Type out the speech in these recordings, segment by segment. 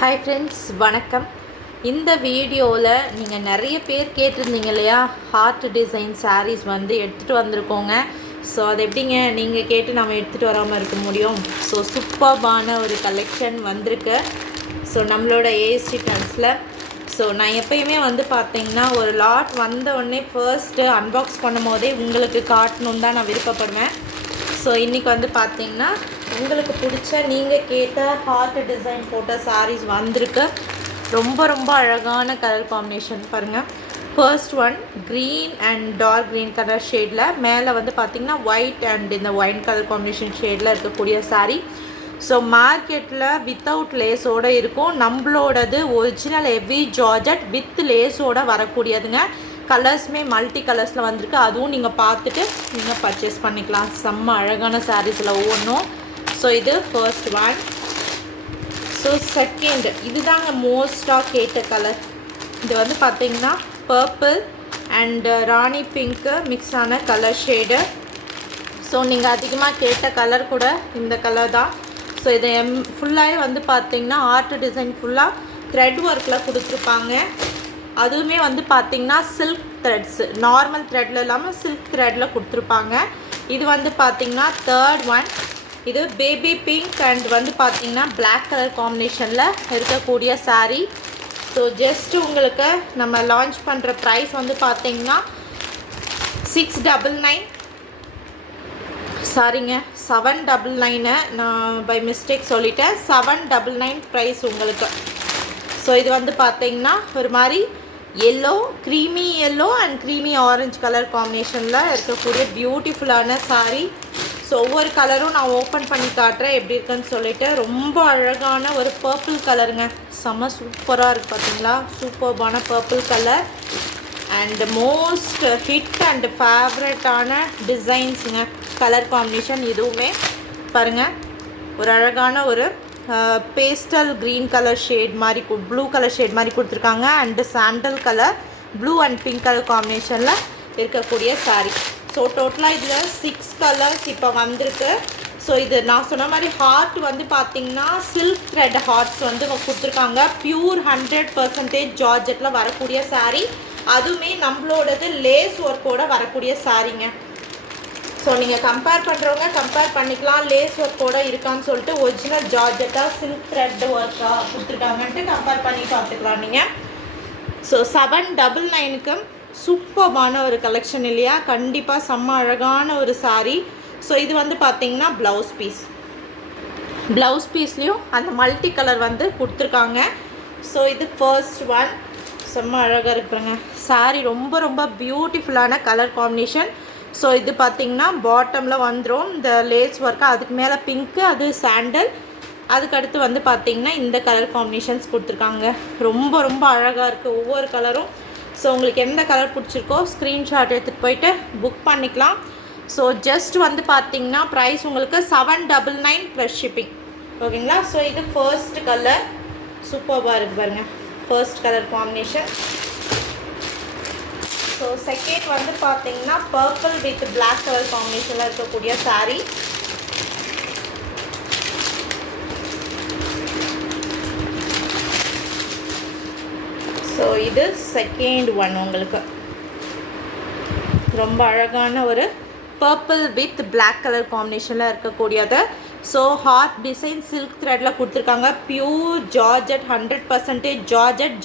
Hi friends, வணக்கம். இந்த வீடியோவில் நீங்கள் நிறைய பேர் கேட்டிருந்தீங்க இல்லையா, ஹார்ட் டிசைன் சாரீஸ் வந்து எடுத்துகிட்டு வந்திருக்கோங்க. ஸோ அது எப்படிங்க நீங்கள் கேட்டு நம்ம எடுத்துகிட்டு வராமல் இருக்க முடியும்? ஸோ சூப்பர்பான ஒரு கலெக்ஷன் வந்திருக்கு. ஸோ நம்மளோட ஏஎஸ்டி ட்ரெண்ட்ஸில். ஸோ நான் எப்பயுமே வந்து பார்த்தீங்கன்னா ஒரு லாட் வந்த உடனே ஃபர்ஸ்ட்டு அன்பாக்ஸ் பண்ணும் போதே உங்களுக்கு காட்டணுன்னு தான் நான் விருப்பப்படுவேன். ஸோ இன்றைக்கி வந்து பார்த்திங்கன்னா உங்களுக்கு பிடிச்ச நீங்கள் கேட்ட ஹார்ட் டிசைன் போட்ட சாரீஸ் வந்திருக்கு. ரொம்ப அழகான கலர் காம்பினேஷன் பாருங்கள். First one green and dark green colour ஷேடில், மேலே வந்து பார்த்திங்கன்னா ஒயிட் அண்ட் இந்த ஒயின் கலர் காம்பினேஷன் ஷேடில் இருக்கக்கூடிய சாரீ. ஸோ மார்க்கெட்டில் வித்தவுட் லேஸோடு இருக்கும். நம்மளோடது ஒரிஜினல் ஹெவி ஜார்ஜட் வித் லேஸோடு வரக்கூடியதுங்க. கலர்ஸுமே மல்டி கலர்ஸில் வந்திருக்கு. அதுவும் நீங்கள் பார்த்துட்டு நீங்கள் பர்ச்சேஸ் பண்ணிக்கலாம். செம்ம அழகான சாரீஸில் ஒவ்வொன்றும். ஸோ இது ஃபர்ஸ்ட் ஒன். ஸோ செகண்ட், இதுதாங்க மோஸ்ட்டாக கேட்ட கலர். இது வந்து பார்த்திங்கன்னா purple and Rani pink mix ஆன கலர் ஷேடு. ஸோ நீங்கள் அதிகமாக கேட்ட கலர் கூட இந்த கலர் தான். ஸோ இதை ஃபுல்லாகவே வந்து பார்த்திங்கன்னா ஆர்ட் டிசைன் ஃபுல்லாக த்ரெட் ஒர்க்கில் கொடுத்துருப்பாங்க. அதுவுமே வந்து பார்த்திங்கன்னா சில்க் த்ரெட்ஸு, நார்மல் த்ரெட்டில் இல்லாமல் சில்க் த்ரெட்டில் கொடுத்துருப்பாங்க. இது வந்து பார்த்திங்கன்னா தேர்ட் ஒன். இது பேபி பிங்க் அண்ட் வந்து பார்த்திங்கன்னா பிளாக் கலர் காம்பினேஷனில் இருக்கக்கூடிய சாரீ. ஸோ ஜஸ்ட்டு உங்களுக்கு நம்ம லான்ச் பண்ணுற ப்ரைஸ் வந்து பார்த்திங்கன்னா 699, சாரிங்க 799. நான் பை மிஸ்டேக் சொல்லிட்டேன். 799 ப்ரைஸ் உங்களுக்கு. ஸோ இது வந்து பார்த்திங்கன்னா ஒரு மாதிரி yellow, creamy yellow and creamy orange colour காம்பினேஷனில் இருக்கக்கூடிய பியூட்டிஃபுல்லான சாரீ. ஸோ ஒவ்வொரு கலரும் நான் ஓப்பன் பண்ணி காட்டுறேன் எப்படி இருக்குன்னு சொல்லிவிட்டு. ரொம்ப அழகான ஒரு பர்பிள் கலருங்க. செம்ம சூப்பராக இருக்குது பார்த்தீங்களா, சூப்பர்பான purple colour. And most hit and ஃபேவரட்டான டிசைன்ஸுங்க, கலர் காம்பினேஷன். இதுவுமே பாருங்கள், ஒரு அழகான ஒரு பேஸ்டல் க்ரீன் கலர் ஷேட் மாதிரி, ப்ளூ கலர் ஷேட் மாதிரி கொடுத்துருக்காங்க. And sandal colour, blue and pink colour காம்பினேஷனில் இருக்கக்கூடிய சாரீ. ஸோ டோட்டலாக இதில் 6 கலர்ஸ் இப்போ வந்திருக்கு. ஸோ இது நான் சொன்ன மாதிரி ஹார்ட் வந்து பார்த்திங்கன்னா சில்க் த்ரெட் ஹார்ட்ஸ் வந்து கொடுத்துருக்காங்க. ப்யூர் 100% ஜார்ஜெட்டில் வரக்கூடிய சாரீ. அதுவுமே நம்மளோடது லேஸ் ஒர்க்கோடு வரக்கூடிய சாரீங்க. ஸோ நீங்கள் கம்பேர் பண்ணுறவங்க கம்பேர் பண்ணிக்கலாம், லேஸ் ஒர்க்கோடு இருக்கான்னு சொல்லிட்டு. ஒரிஜினல் ஜார்ஜெட்டாக சில்க் த்ரெட் ஒர்க்காக கொடுத்துருக்காங்கன்ட்டு கம்பேர் பண்ணி பார்த்துக்கலாம் நீங்கள். ஸோ 799க்கு சூப்பர்பான ஒரு கலெக்ஷன் இல்லையா? கண்டிப்பாக செம்ம அழகான ஒரு சாரீ. ஸோ இது வந்து பார்த்திங்கன்னா ப்ளவுஸ் பீஸ்லேயும் அந்த மல்டி கலர் வந்து கொடுத்துருக்காங்க. ஸோ இது ஃபர்ஸ்ட் ஒன். செம்ம அழகாக இருக்குங்க சாரீ. ரொம்ப பியூட்டிஃபுல்லான கலர் காம்பினேஷன். ஸோ இது பார்த்திங்கன்னா பாட்டமில் வந்துடும் இந்த லேஸ் ஒர்க்கு, அதுக்கு மேலே பிங்க்கு, அது சாண்டல், அதுக்கடுத்து வந்து பார்த்திங்கன்னா இந்த கலர் காம்பினேஷன்ஸ் கொடுத்துருக்காங்க. ரொம்ப அழகாக இருக்குது ஒவ்வொரு கலரும். ஸோ உங்களுக்கு எந்த கலர் பிடிச்சிருக்கோ ஸ்க்ரீன்ஷாட் எடுத்துகிட்டு போயிட்டு புக் பண்ணிக்கலாம். ஸோ ஜஸ்ட் வந்து பார்த்திங்கன்னா ப்ரைஸ் உங்களுக்கு 799 ப்ளஸ் ஷிப்பிங். ஓகேங்களா? ஸோ இது ஃபர்ஸ்ட் கலர் சூப்பராக இருக்குது பாருங்கள், first colour combination. So second வந்து பார்த்திங்கன்னா பர்பிள் வித் பிளாக் கலர் காம்பினேஷனில் இருக்கக்கூடிய சாரீ. ஸோ இது செகண்ட் ஒன் உங்களுக்கு. ரொம்ப அழகான ஒரு பர்பிள் வித் பிளாக் கலர் காம்பினேஷனில் இருக்கக்கூடியது. ஸோ ஹார்ட் டிசைன் சில்க் த்ரெட்டில் கொடுத்துருக்காங்க. ப்யூர் ஜார்ஜெட், 100%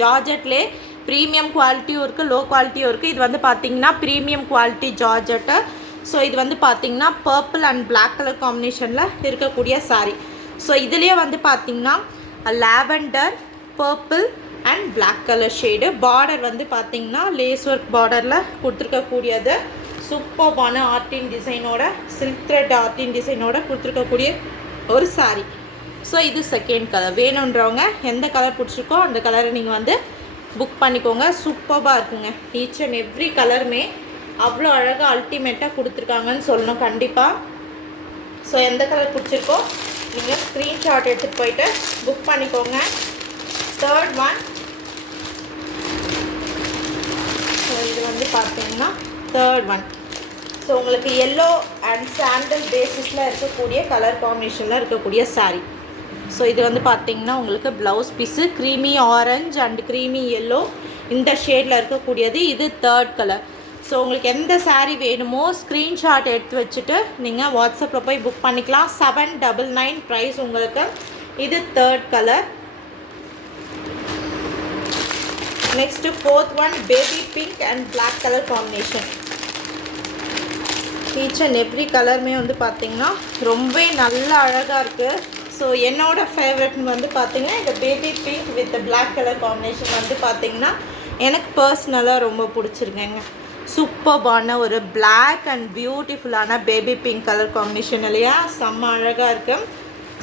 ஜார்ஜெட்லே ப்ரீமியம் குவாலிட்டியும் இருக்குது, லோ குவாலிட்டியும் இருக்குது. இது வந்து பார்த்திங்கன்னா ப்ரீமியம் குவாலிட்டி ஜார்ஜெட்டு. ஸோ இது வந்து பார்த்திங்கன்னா பர்பிள் அண்ட் பிளாக் கலர் காம்பினேஷனில் இருக்கக்கூடிய சாரீ. ஸோ இதுலேயே வந்து பார்த்திங்கன்னா lavender, purple and black colour shade. Border வந்து பார்த்திங்கன்னா லேஸ் ஒர்க் பார்டரில் கொடுத்துருக்கக்கூடியது. சூப்பர்பான ஆர்டின் டிசைனோட, சில்க் த்ரெட் ஆர்டின் டிசைனோட கொடுத்துருக்கக்கூடிய ஒரு சாரீ. ஸோ இது செகண்ட் கலர். வேணுன்றவங்க எந்த கலர் பிடிச்சிருக்கோ அந்த கலரை நீங்கள் வந்து புக் பண்ணிக்கோங்க. சூப்பராக இருக்குங்க. ஈச் அண்ட் எவ்ரி கலருமே அவ்வளோ அழகாக அல்டிமேட்டாக கொடுத்துருக்காங்கன்னு சொல்லணும் கண்டிப்பாக. ஸோ எந்த கலர் பிடிச்சிருக்கோ நீங்கள் ஸ்க்ரீன்ஷாட் எடுத்துகிட்டு போயிட்டு புக் பண்ணிக்கோங்க. Third one. ஸோ இது வந்து பார்த்திங்கன்னா தேர்ட் ஒன். ஸோ உங்களுக்கு எல்லோ அண்ட் சாண்டல் பேசிஸில் இருக்கக்கூடிய கலர் காம்பினேஷனில் இருக்கக்கூடிய சாரீ. ஸோ இது வந்து பார்த்திங்கன்னா உங்களுக்கு blouse piece creamy orange and creamy yellow இந்த ஷேடில் இருக்கக்கூடியது. இது 3rd கலர். ஸோ உங்களுக்கு எந்த சாரீ வேணுமோ ஸ்க்ரீன்ஷாட் எடுத்து வச்சுட்டு நீங்கள் வாட்ஸ்அப்பில் போய் புக் பண்ணிக்கலாம். 799 ப்ரைஸ் உங்களுக்கு. இது 3rd colour. Next 4th one baby pink and black colour combination. Each and every கலருமே வந்து பார்த்திங்கன்னா ரொம்ப நல்ல அழகாக இருக்குது. ஸோ என்னோடய ஃபேவரட்னு வந்து பார்த்திங்கன்னா இந்த baby pink with black colour combination வந்து பார்த்திங்கன்னா எனக்கு பர்சனலாக ரொம்ப பிடிச்சிருக்கேங்க. சூப்பர்பான ஒரு பிளாக் அண்ட் பியூட்டிஃபுல்லான பேபி பிங்க் கலர் காம்பினேஷன் இல்லையா, செம்ம அழகாக இருக்குது.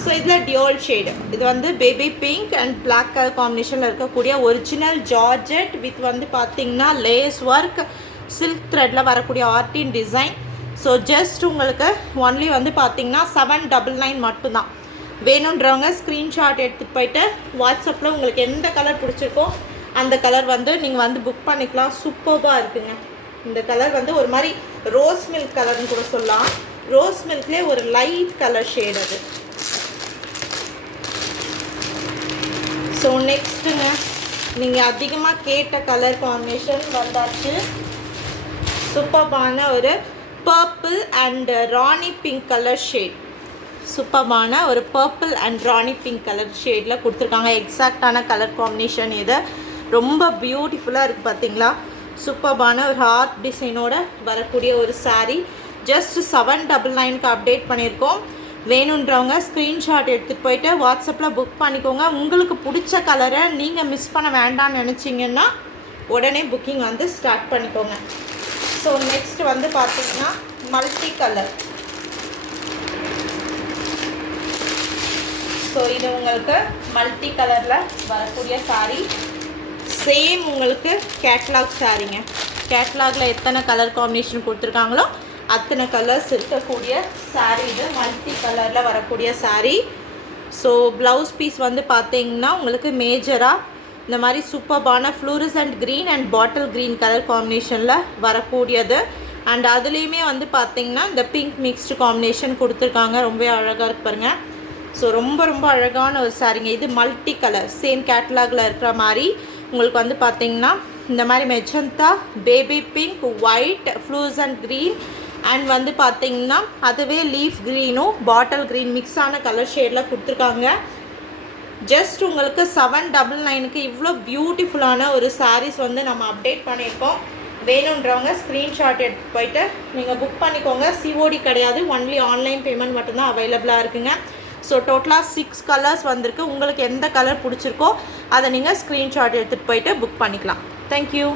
ஸோ இதில் டியோல் ஷேடு. இது வந்து baby pink and black colour காம்பினேஷனில் இருக்கக்கூடிய ஒரிஜினல் ஜார்ஜெட் வித் வந்து பார்த்திங்கன்னா லேஸ் ஒர்க் சில்க் த்ரெட்டில் வரக்கூடிய ஆர்டின் டிசைன். ஸோ ஜஸ்ட் உங்களுக்கு ஒன்லி வந்து பார்த்திங்கன்னா 799 மட்டும்தான். வேணுன்றவங்க ஸ்க்ரீன்ஷாட் எடுத்துகிட்டு போயிட்டு வாட்ஸ்அப்பில் உங்களுக்கு எந்த கலர் பிடிச்சிருக்கோ அந்த கலர் வந்து நீங்கள் வந்து புக் பண்ணிக்கலாம். சூப்பர்பாக இருக்குங்க. இந்த கலர் வந்து ஒரு மாதிரி ரோஸ் மில்க் கலர்னு கூட சொல்லலாம். ரோஸ் மில்க்லேயே ஒரு லைட் கலர் ஷேட் அது. ஸோ நெக்ஸ்ட்டுங்க நீங்கள் அதிகமாக கேட்ட கலர் காம்பினேஷன் வந்தாச்சு. சூப்பர்பான ஒரு purple and rani pink colour shade. சூப்பர்பான ஒரு purple and rani pink colour ஷேடில் கொடுத்துருக்காங்க. எக்ஸாக்டான கலர் காம்பினேஷன் இது. ரொம்ப பியூட்டிஃபுல்லாக இருக்குது பார்த்தீங்களா. சூப்பர்பான ஒரு ஹார்ட் டிசைனோட வரக்கூடிய ஒரு சாரீ. ஜஸ்ட் 799க்கு அப்டேட் பண்ணியிருக்கோம். வேணுன்றவங்க ஸ்க்ரீன்ஷாட் எடுத்துகிட்டு போயிட்டு வாட்ஸ்அப்பில் புக் பண்ணிக்கோங்க. உங்களுக்கு பிடிச்ச கலரை நீங்கள் மிஸ் பண்ண வேண்டாம்னு நினச்சிங்கன்னா உடனே புக்கிங் வந்து ஸ்டார்ட் பண்ணிக்கோங்க. ஸோ நெக்ஸ்ட் வந்து பார்த்திங்கன்னா மல்டி கலர். ஸோ இது உங்களுக்கு மல்டி கலரில் வரக்கூடிய சாரீ. சேம் உங்களுக்கு கேட்லாக் சாரீங்க. கேட்லாகில் எத்தனை கலர் காம்பினேஷன் கொடுத்துருக்காங்களோ அத்தனை கலர்ஸ் இருக்கக்கூடிய சாரீ. இது மல்டி கலரில் வரக்கூடிய சாரீ. ஸோ ப்ளவுஸ் பீஸ் வந்து பார்த்தீங்கன்னா உங்களுக்கு மேஜராக இந்த மாதிரி சூப்பர்பான fluorescent green and bottle green colour காம்பினேஷனில் வரக்கூடியது. அண்ட் அதுலேயுமே வந்து பார்த்திங்கன்னா இந்த பிங்க் மிக்ஸ்டு காம்பினேஷன் கொடுத்துருக்காங்க. ரொம்ப அழகாக இருக்கு பாருங்க. ஸோ ரொம்ப ரொம்ப அழகான ஒரு சாரீங்க. இது மல்டி கலர் சேம் கேட்லாகில் இருக்கிற மாதிரி உங்களுக்கு வந்து பார்த்திங்கன்னா இந்த மாதிரி magenta, baby pink, white, fluorescent green and வந்து பார்த்திங்கன்னா அதுவே லீஃப் க்ரீனும் பாட்டில் க்ரீன் மிக்ஸான கலர் ஷேடில் கொடுத்துருக்காங்க. ஜஸ்ட் உங்களுக்கு 799க்கு இவ்வளோ பியூட்டிஃபுல்லான ஒரு சாரீஸ் வந்து நம்ம அப்டேட் பண்ணியிருக்கோம். வேணுன்றவங்க ஸ்க்ரீன்ஷாட் எடுத்து போயிட்டு நீங்கள் புக் பண்ணிக்கோங்க. சிஓடி கிடையாது, ஒன்லி ஆன்லைன் பேமெண்ட் மட்டும்தான் அவைலபிளாக இருக்குங்க. ஸோ டோட்டலாக 6 கலர்ஸ் வந்திருக்கு. உங்களுக்கு எந்த கலர் பிடிச்சிருக்கோ அதை நீங்கள் ஸ்க்ரீன்ஷாட் எடுத்துகிட்டு போயிட்டு புக் பண்ணிக்கலாம். தேங்க்யூ.